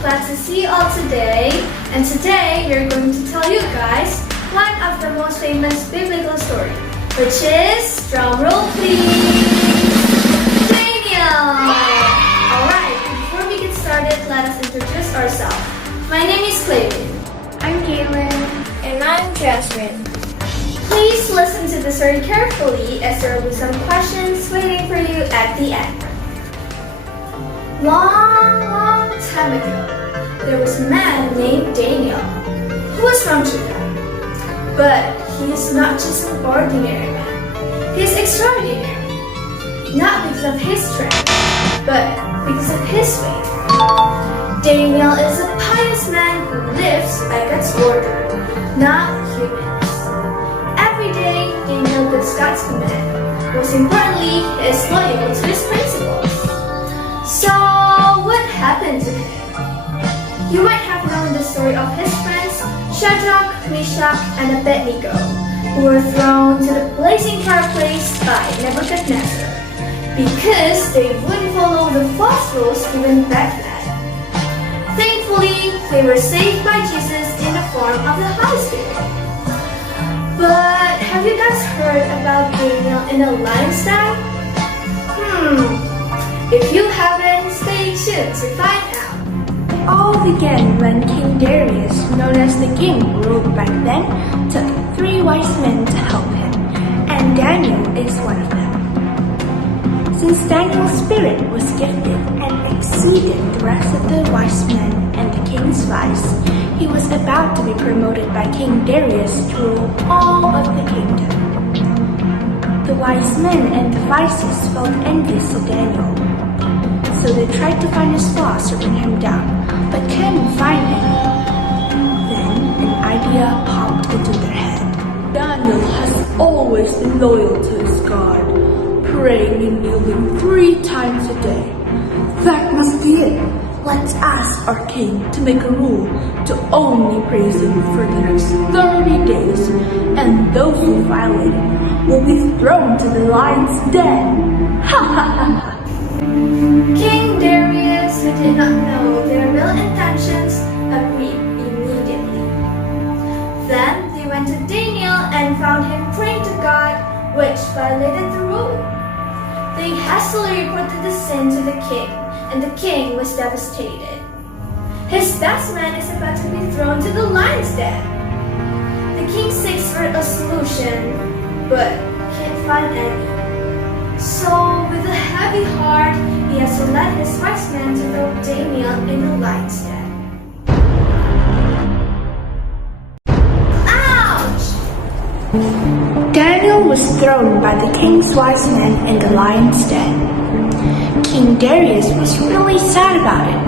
glad to see you all today. And today we're going to tell you guys one of the most famous biblical story, which is, drumroll please, Daniel! Alright, before we get started, let us introduce ourselves. My name is Clayton. I'm Caitlin. And I'm Jasmine. Please listen to the story carefully as there will be some questions waiting for you at the end. Long time ago, there was a man named Daniel who was from Judah. But he is not just an ordinary man. He is extraordinary. Not because of his strength, but because of his faith. Daniel is a pious man who lives by God's order, not humans. Every day, Daniel does God's command. Most importantly, he is loyal to his principles. So, what happened to him? You might have known the story of his friends, Shadrach, Meshach, and Abednego, who were thrown to the blazing fireplace by Nebuchadnezzar because they wouldn't follow the false rules given back then. Thankfully, they were saved by Jesus in the form of the Holy Spirit. But have you guys heard about Daniel in a lion's den? If you haven't, stay tuned to find out. All began when King Darius, known as the king who ruled back then, took 3 wise men to help him, and Daniel is one of them. Since Daniel's spirit was gifted and exceeded the rest of the wise men and the king's spies, he was about to be promoted by King Darius to rule all of the kingdom. The wise men and the vices felt envious of Daniel, so they tried to find his flaws to bring him down, but couldn't find any. Then an idea popped into their head. Daniel has always been loyal to his God, praying and kneeling 3 times a day. That must be it. Let's ask our king to make a rule to only praise him for the next 30 days, and those who violate it will be thrown to the lion's den. Ha ha ha! King Darius, who did not know their real intentions, agreed immediately. Then they went to Daniel and found him praying to God, which violated the rule. They hastily reported the sin to the king, and the king was devastated. His best man is about to be thrown to the lion's den. The king seeks for a solution, but can't find any. So, with a heavy heart, he has to let his wise men to throw Daniel in the lion's den. Ouch! Daniel was thrown by the king's wise men in the lion's den. King Darius was really sad about it.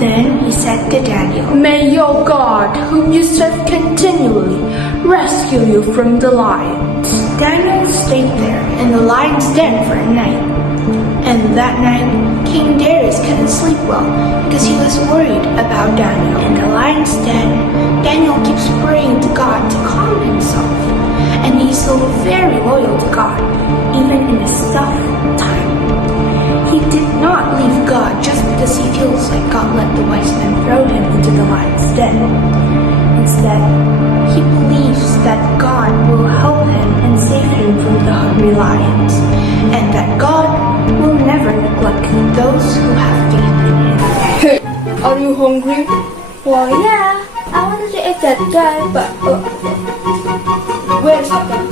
Then he said to Daniel, May your God, whom you serve continually, rescue you from the lions. Daniel stayed there in the lion's den for a night. And that night, King Darius couldn't sleep well because he was worried about Daniel. In the lion's den, Daniel keeps praying to God to calm himself. And he's so very loyal to God, even in his tough time. He did not leave God just because he feels like God let the wise men throw him into the lion's den. Instead, he believes that God will help him and save him from the hungry lions, and that God will never neglect those who have faith in him. Hey, are you hungry? Well, yeah. I wanted to eat that guy, but wait a second.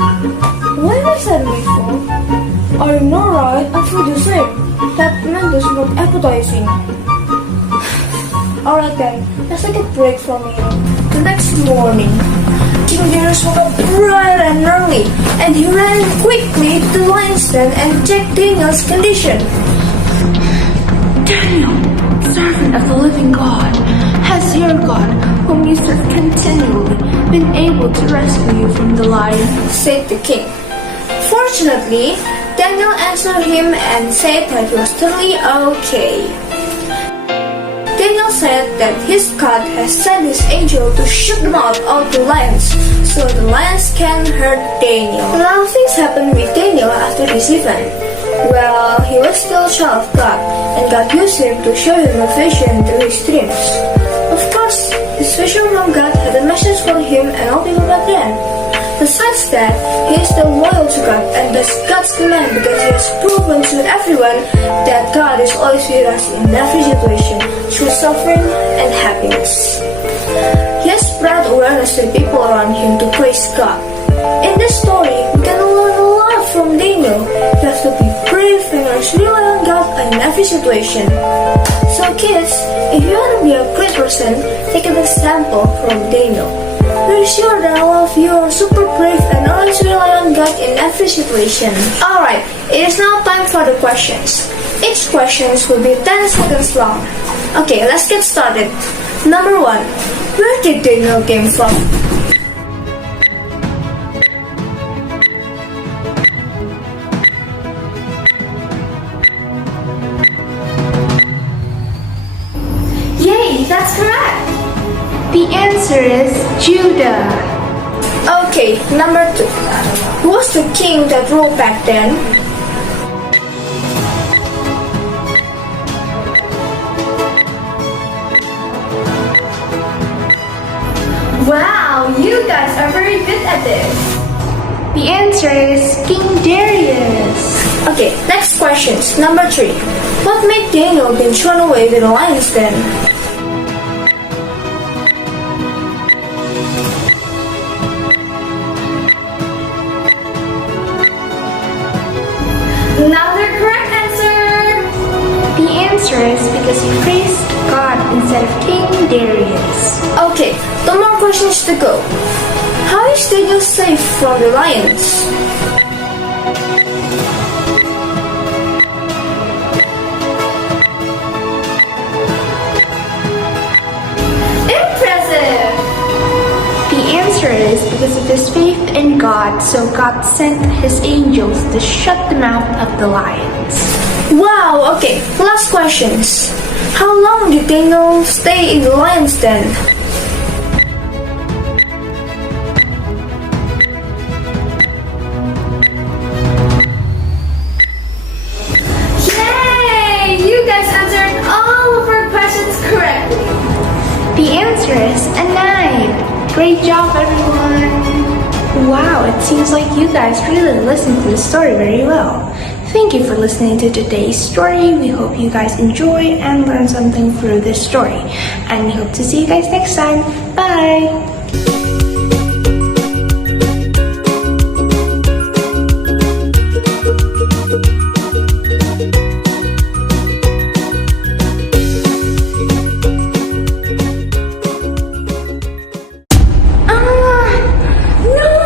Why am I suddenly full? I know, right? I feel the same. That man does look appetizing. Alright then, let's take a break for a minute. The next morning, King Darius woke up bright and early, and he ran quickly to the lion's den and checked Daniel's condition. Daniel, servant of the living God, has your God, whom you serve continually, been able to rescue you from the lion? Said the king. Fortunately, Daniel answered him and said that he was totally okay. Daniel said that his God has sent his angel to shoot them out of the lions, so the lions can hurt Daniel. A lot of things happened with Daniel after this event. Well, he was still a child of God, and God used him to show him a vision through his dreams. Of course, this vision from God had a message for him and all people back then. Besides that, he is still loyal to God and does God's command because he has proven to everyone that God is always with us in every situation, through suffering and happiness. He has spread awareness to people around him to praise God. In this story, we can learn a lot from Daniel. You have to be brave and always rely on God in every situation. So kids, if you want to be a great person, take an example from Daniel. We're sure that all of you are super brave and always rely on God in every situation. Alright, it is now time for the questions. Each questions will be 10 seconds long. Okay, let's get started. Number 1. Where did Daniel came from? Yay, that's correct! The answer is Judah. Okay, number 2. Who was the king that ruled back then? Wow, you guys are very good at this. The answer is King Darius. Okay, next questions. Number 3. What made Daniel being thrown away to the lion's den? Another correct answer. The answer is because he praised God instead of King Darius. Okay, 2 more questions to go. How is Daniel safe from the lions? Impressive. The answer is because of his faith in God, so God sent his angels to shut the mouth of the lions. Wow, okay, last questions. How long did Daniel stay in the lion's den? Yay! You guys answered all of our questions correctly. The answer is a night. Great job, everyone. Wow, it seems like you guys really listened to the story very well. Thank you for listening to today's story. We hope you guys enjoy and learn something through this story. And we hope to see you guys next time. Bye! No!